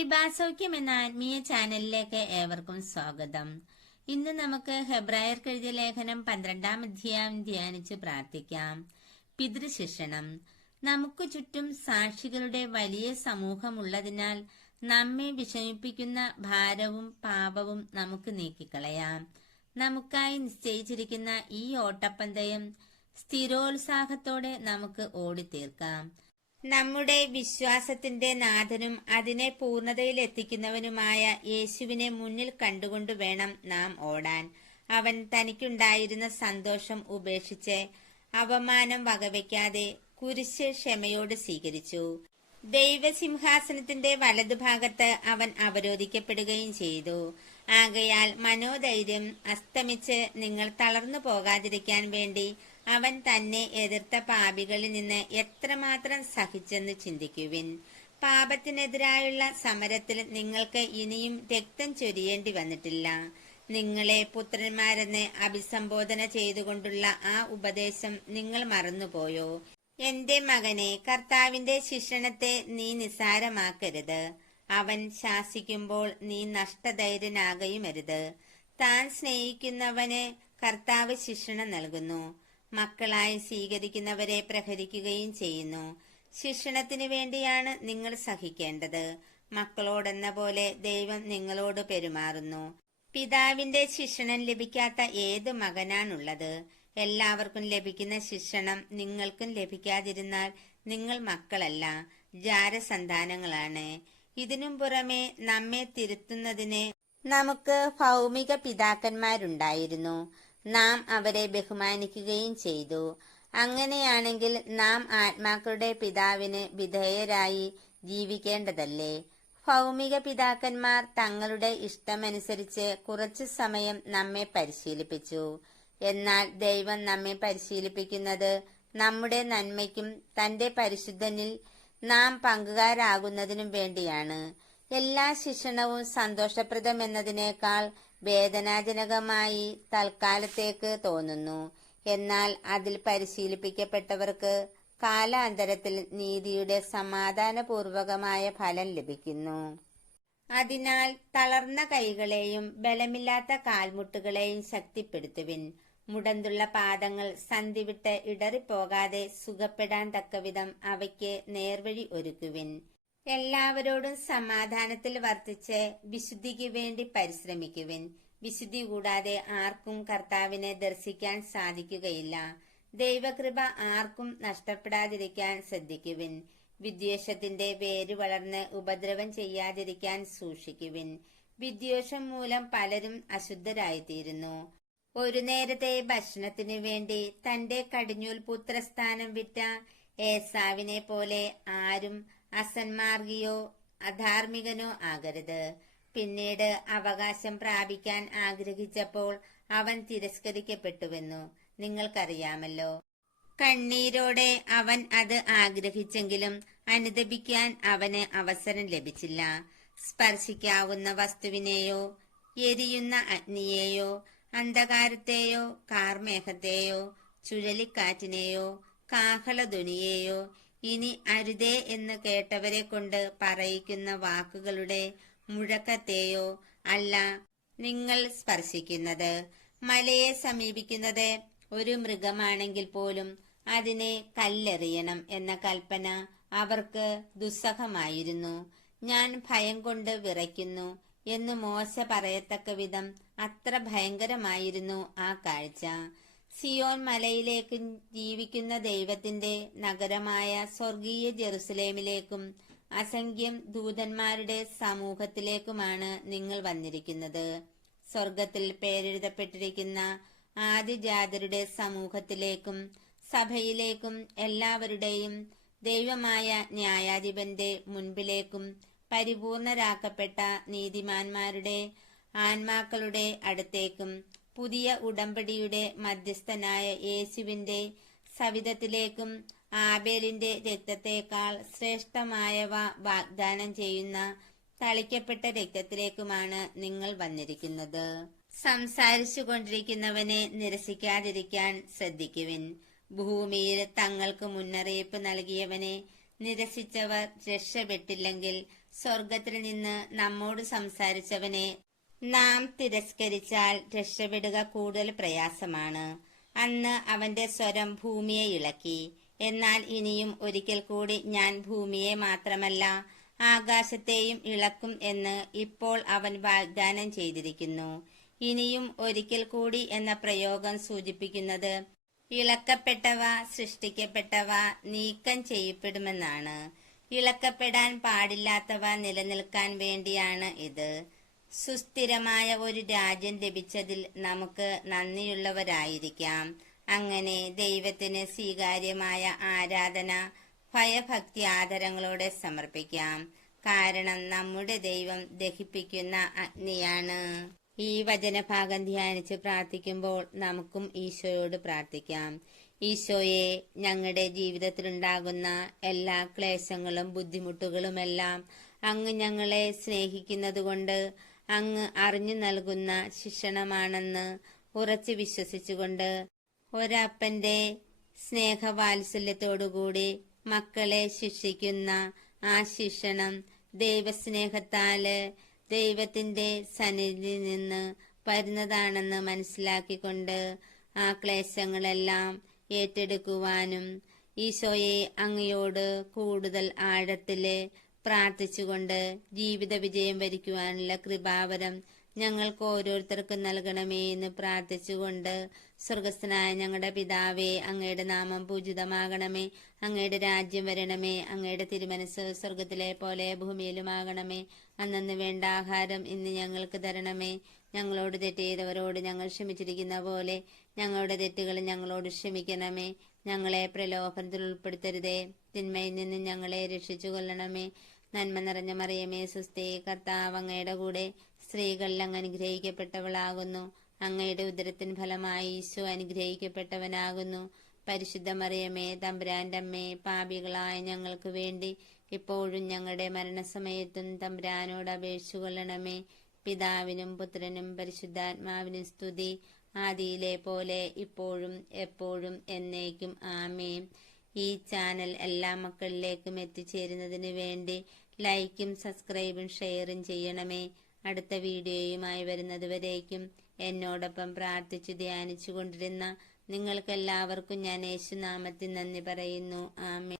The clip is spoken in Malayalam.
കൃപാസൗഖ്യം എന്ന ആത്മീയ ചാനലിലേക്ക് ഏവർക്കും സ്വാഗതം. ഇന്ന് നമുക്ക് ഹെബ്രായർക്ക് എഴുതിയ ലേഖനം 12-ാം അധ്യായം ധ്യാനിച്ച് പ്രാർത്ഥിക്കാം. പിതൃശിക്ഷണം. നമുക്ക് ചുറ്റും സാക്ഷികളുടെ വലിയ സമൂഹമുള്ളതിനാൽ നമ്മെ വിഷമിപ്പിക്കുന്ന ഭാരവും പാപവും നമുക്ക് നീക്കിക്കളയാം. നമുക്കായി നിശ്ചയിച്ചിരിക്കുന്ന ഈ ഓട്ടപ്പന്തയം സ്ഥിരോത്സാഹത്തോടെ നമുക്ക് ഓടിത്തീർക്കാം. നമ്മുടെ വിശ്വാസത്തിന്റെ നാഥനും അതിനെ പൂർണ്ണതയിലെത്തിക്കുന്നവനുമായ യേശുവിനെ മുന്നിൽ കണ്ടുകൊണ്ട് വേണം നാം ഓടാൻ. അവൻ തനിക്കുണ്ടായിരുന്ന സന്തോഷം ഉപേക്ഷിച്ച് അവമാനം വകവയ്ക്കാതെ കുരിശ് ക്ഷമയോട് സ്വീകരിച്ചു. ദൈവസിംഹാസനത്തിന്റെ വലതുഭാഗത്ത് അവൻ അവരോധിക്കപ്പെടുകയും ചെയ്തു. ആകയാൽ മനോധൈര്യം അസ്തമിച്ച് നിങ്ങൾ തളർന്നു പോകാതിരിക്കാൻ വേണ്ടി അവൻ തന്നെ എതിർത്ത പാപികളിൽ നിന്ന് എത്രമാത്രം സഹിച്ചെന്ന് ചിന്തിക്കുവിൻ. പാപത്തിനെതിരായുള്ള സമരത്തിൽ നിങ്ങൾക്ക് ഇനിയും രക്തം ചൊരിയേണ്ടി വന്നിട്ടില്ല. നിങ്ങളെ പുത്രന്മാരെന്ന് അഭിസംബോധന ചെയ്തുകൊണ്ടുള്ള ആ ഉപദേശം നിങ്ങൾ മറന്നുപോയോ? എന്റെ മകനെ, കർത്താവിന്റെ ശിക്ഷണത്തെ നീ നിസ്സാരമാക്കരുത്. അവൻ ശാസിക്കുമ്പോൾ നീ നഷ്ടധൈര്യനാകുമരുത്. താൻ സ്നേഹിക്കുന്നവന് കർത്താവ് ശിക്ഷണം നൽകുന്നു. മക്കളായി സ്വീകരിക്കുന്നവരെ പ്രഹരിക്കുകയും ചെയ്യുന്നു. ശിക്ഷണത്തിനു വേണ്ടിയാണ് നിങ്ങൾ സഹിക്കേണ്ടത്. മക്കളോടെന്ന പോലെ ദൈവം നിങ്ങളോട് പെരുമാറുന്നു. പിതാവിന്റെ ശിക്ഷണം ലഭിക്കാത്ത ഏത് മകനാണുള്ളത്? എല്ലാവർക്കും ലഭിക്കുന്ന ശിക്ഷണം നിങ്ങൾക്കും ലഭിക്കാതിരുന്നാൽ നിങ്ങൾ മക്കളല്ല, ജാരസന്താനങ്ങളാണ്. ഇതിനും പുറമെ നമ്മെ തിരുത്തുന്നതിന് നമുക്ക് ഭൗമിക പിതാക്കന്മാരുണ്ടായിരുന്നു. നാം അവരെ ബഹുമാനിക്കുകയും ചെയ്തു. അങ്ങനെയാണെങ്കിൽ നാം ആത്മാക്കളുടെ പിതാവിന് വിധേയരായി ജീവിക്കേണ്ടതല്ലേ? ഭൗമിക പിതാക്കന്മാർ തങ്ങളുടെ ഇഷ്ടമനുസരിച്ച് കുറച്ചു സമയം നമ്മെ പരിശീലിപ്പിച്ചു. എന്നാൽ ദൈവം നമ്മെ പരിശീലിപ്പിക്കുന്നത് നമ്മുടെ നന്മയ്ക്കും തന്റെ പരിശുദ്ധനിൽ നാം പങ്കുകാരാകുന്നതിനും വേണ്ടിയാണ്. എല്ലാ ശിക്ഷണവും സന്തോഷപ്രദമെന്നതിനേക്കാൾ വേദനാജനകമായി തൽക്കാലത്തേക്ക് തോന്നുന്നു. എന്നാൽ അതിൽ പരിശീലിപ്പിക്കപ്പെട്ടവർക്ക് കാലാന്തരത്തിൽ നീതിയുടെ സമാധാനപൂർവകമായ ഫലം ലഭിക്കുന്നു. അതിനാൽ തളർന്ന കൈകളെയും ബലമില്ലാത്ത കാൽമുട്ടുകളെയും ശക്തിപ്പെടുത്തുവിൻ. മുടന്തുള്ള പാദങ്ങൾ സന്ധിവിട്ട് ഇടറിപ്പോകാതെ സുഖപ്പെടാൻ തക്കവിധം അവയ്ക്ക് നേർവഴി ഒരുക്കുവിൻ. എല്ലാവരോടും സമാധാനത്തിൽ വർത്തിച്ച് വിശുദ്ധിക്ക് വേണ്ടി പരിശ്രമിക്കുവിൻ. വിശുദ്ധി കൂടാതെ ആർക്കും കർത്താവിനെ ദർശിക്കാൻ സാധിക്കുകയില്ല. ദൈവകൃപ ആർക്കും നഷ്ടപ്പെടാതിരിക്കാൻ ശ്രദ്ധിക്കുവിൻ. വിദ്വേഷത്തിന്റെ വേര് വളർന്ന് ഉപദ്രവം ചെയ്യാതിരിക്കാൻ സൂക്ഷിക്കുവിൻ. വിദ്വേഷം മൂലം പലരും അശുദ്ധരായിത്തീരുന്നു. ഒരു നേരത്തെ ഭക്ഷണത്തിനു വേണ്ടി തന്റെ കടിഞ്ഞൂൽ പുത്രസ്ഥാനം വിറ്റ ഏസാവിനെ പോലെ ആരും അസന്മാർഗിയോ അധാർമികനോ ആകരുത്. പിന്നീട് അവകാശം പ്രാപിക്കാൻ ആഗ്രഹിച്ചപ്പോൾ അവൻ തിരസ്കരിക്കപ്പെട്ടുവെന്നു നിങ്ങൾക്കറിയാമല്ലോ. കണ്ണീരോടെ അവൻ അത് ആഗ്രഹിച്ചെങ്കിലും അനുദപിക്കാൻ അവന് അവസരം ലഭിച്ചില്ല. സ്പർശിക്കാവുന്ന വസ്തുവിനെയോ എരിയുന്ന അഗ്നിയെയോ അന്ധകാരത്തെയോ കാർമേഘത്തെയോ ചുഴലിക്കാറ്റിനെയോ കാഹളധ്വനിയെയോ ഇനി അരുതേ എന്ന് കേട്ടവരെ കൊണ്ട് പറയിക്കുന്ന വാക്കുകളുടെ മുഴക്കത്തെയോ അല്ല നിങ്ങൾ സ്പർശിക്കുന്നത്. മലയെ സമീപിക്കുന്നത് ഒരു മൃഗമാണെങ്കിൽ പോലും അതിനെ കല്ലെറിയണം എന്ന കൽപ്പന അവർക്ക് ദുസ്സഹമായിരുന്നു. ഞാൻ ഭയം കൊണ്ട് വിറയ്ക്കുന്നു എന്ന് മോശ പറയത്തക്ക വിധം അത്ര ഭയങ്കരമായിരുന്നു ആ കാഴ്ച. സിയോൻ മലയിലേക്കും ജീവിക്കുന്ന ദൈവത്തിന്റെ നഗരമായ സ്വർഗീയ ജെറുസലേമിലേക്കും അസംഖ്യം ദൂതന്മാരുടെ സമൂഹത്തിലേക്കുമാണ് നിങ്ങൾ വന്നിരിക്കുന്നത്. സ്വർഗത്തിൽ പേരെഴുതപ്പെട്ടിരിക്കുന്ന ആദിജാതരുടെ സമൂഹത്തിലേക്കും സഭയിലേക്കും എല്ലാവരുടെയും ദൈവമായ ന്യായാധിപന്റെ മുൻപിലേക്കും പരിപൂർണരാക്കപ്പെട്ട നീതിമാന്മാരുടെ ആത്മാക്കളുടെ അടുത്തേക്കും പുതിയ ഉടമ്പടിയുടെ മധ്യസ്ഥനായ യേശുവിന്റെ സവിധത്തിലേക്കും ആബേലിന്റെ രക്തത്തേക്കാൾ ശ്രേഷ്ഠമായവ വാഗ്ദാനം ചെയ്യുന്ന തളിക്കപ്പെട്ട രക്തത്തിലേക്കുമാണ് നിങ്ങൾ വന്നിരിക്കുന്നത്. സംസാരിച്ചു കൊണ്ടിരിക്കുന്നവനെ നിരസിക്കാതിരിക്കാൻ ശ്രദ്ധിക്കുവിൻ. ഭൂമിയിൽ തങ്ങൾക്ക് മുന്നറിയിപ്പ് നൽകിയവനെ നിരസിച്ചവർ രക്ഷപ്പെട്ടില്ലെങ്കിൽ സ്വർഗത്തിൽ നിന്ന് നമ്മോട് സംസാരിച്ചവനെ നാം തിരസ്കരിച്ചാൽ രക്ഷപ്പെടുക കൂടുതൽ പ്രയാസമാണ്. അന്ന് അവന്റെ സ്വരം ഭൂമിയെ ഇളക്കി. എന്നാൽ ഇനിയും ഒരിക്കൽ കൂടി ഞാൻ ഭൂമിയെ മാത്രമല്ല ആകാശത്തെയും ഇളക്കും എന്ന് ഇപ്പോൾ അവൻ വാഗ്ദാനം ചെയ്തിരിക്കുന്നു. ഇനിയും ഒരിക്കൽ കൂടി എന്ന പ്രയോഗം സൂചിപ്പിക്കുന്നത് ഇളക്കപ്പെട്ടവ, സൃഷ്ടിക്കപ്പെട്ടവ നീക്കം ചെയ്യപ്പെടുമെന്നാണ്. ഇളക്കപ്പെടാൻ പാടില്ലാത്തവ നിലനിൽക്കാൻ വേണ്ടിയാണ് ഇത്. സുസ്ഥിരമായ ഒരു രാജ്യം ലഭിച്ചതിൽ നമുക്ക് നന്ദിയുള്ളവരായിരിക്കാം. അങ്ങനെ ദൈവത്തിന് സ്വീകാര്യമായ ആരാധന ഭയഭക്തി ആദരങ്ങളോടെ സമർപ്പിക്കാം. കാരണം നമ്മുടെ ദൈവം ദഹിപ്പിക്കുന്ന അഗ്നിയാണ്. ഈ വചനഭാഗം ധ്യാനിച്ച് പ്രാർത്ഥിക്കുമ്പോൾ നമുക്കും ഈശോയോട് പ്രാർത്ഥിക്കാം. ഈശോയെ, ഞങ്ങളുടെ ജീവിതത്തിലുണ്ടാകുന്ന എല്ലാ ക്ലേശങ്ങളും ബുദ്ധിമുട്ടുകളുമെല്ലാം അങ്ങ് ഞങ്ങളെ സ്നേഹിക്കുന്നതുകൊണ്ട് അങ്ങ് അറിഞ്ഞു നൽകുന്ന ശിക്ഷണമാണെന്ന് ഉറച്ചു വിശ്വസിച്ചുകൊണ്ട് ഒരപ്പന്റെ സ്നേഹവാത്സല്യത്തോടുകൂടി മക്കളെ ശിക്ഷിക്കുന്ന ആ ശിക്ഷണം ദൈവസ്നേഹത്താല് ദൈവത്തിന്റെ സന്നിധിയിൽ നിന്ന് വരുന്നതാണെന്ന് മനസ്സിലാക്കിക്കൊണ്ട് ആ ക്ലേശങ്ങളെല്ലാം ഏറ്റെടുക്കുവാനും ഈശോയെ അങ്ങയോട് കൂടുതൽ ആഴത്തില് പ്രാർത്ഥിച്ചുകൊണ്ട് ജീവിത വിജയം വരിക്കുവാനുള്ള കൃപാവരം ഞങ്ങൾക്ക് ഓരോരുത്തർക്കും നൽകണമേ എന്ന് പ്രാർത്ഥിച്ചുകൊണ്ട്, സ്വർഗസ്ഥനായ ഞങ്ങളുടെ പിതാവേ, അങ്ങയുടെ നാമം പൂജിതമാകണമേ, അങ്ങയുടെ രാജ്യം വരണമേ, അങ്ങയുടെ തിരുമനസ് സ്വർഗത്തിലെ പോലെ ഭൂമിയിലുമാകണമേ. അന്നന്ന് വേണ്ട ആഹാരം ഇന്ന് ഞങ്ങൾക്ക് തരണമേ. ഞങ്ങളോട് തെറ്റ് ചെയ്തവരോട് ഞങ്ങൾ ക്ഷമിച്ചിരിക്കുന്ന പോലെ ഞങ്ങളുടെ തെറ്റുകൾ ഞങ്ങളോട് ക്ഷമിക്കണമേ. ഞങ്ങളെ പ്രലോഭനത്തിൽ ഉൾപ്പെടുത്തരുതേ, തിന്മയിൽ നിന്ന് ഞങ്ങളെ രക്ഷിച്ചു കൊള്ളണമേ. നന്മ നിറഞ്ഞ മറിയമേ സുസ്ഥി, കർത്താവ് അങ്ങയുടെ കൂടെ സ്ത്രീകളിൽ അങ്ങ് അനുഗ്രഹിക്കപ്പെട്ടവളാകുന്നു. അങ്ങയുടെ ഉദരത്തിൻ ഫലമായി ഈശോ അനുഗ്രഹിക്കപ്പെട്ടവനാകുന്നു. പരിശുദ്ധ മറിയമേ, തമ്പുരാന്റെ അമ്മേ, പാപികളായ ഞങ്ങൾക്ക് വേണ്ടി ഇപ്പോഴും ഞങ്ങളുടെ മരണസമയത്തും തമ്പുരാനോട് അപേക്ഷിച്ചു കൊള്ളണമേ. പിതാവിനും പുത്രനും പരിശുദ്ധാത്മാവിനും സ്തുതി, ആദിയിലെ പോലെ ഇപ്പോഴും എപ്പോഴും എന്നേക്കും ആമേൻ. ഈ ചാനൽ എല്ലാ മക്കളിലേക്കും എത്തിച്ചേരുന്നതിന് വേണ്ടി ലൈക്കും സബ്സ്ക്രൈബും ഷെയറും ചെയ്യണമേ. അടുത്ത വീഡിയോയുമായി വരുന്നതുവരേക്കും എന്നോടൊപ്പം പ്രാർത്ഥിച്ചു ധ്യാനിച്ചു കൊണ്ടിരുന്ന നിങ്ങൾക്കെല്ലാവർക്കും ഞാൻ യേശുനാമത്തിൽ നന്ദി പറയുന്നു. ആമേൻ.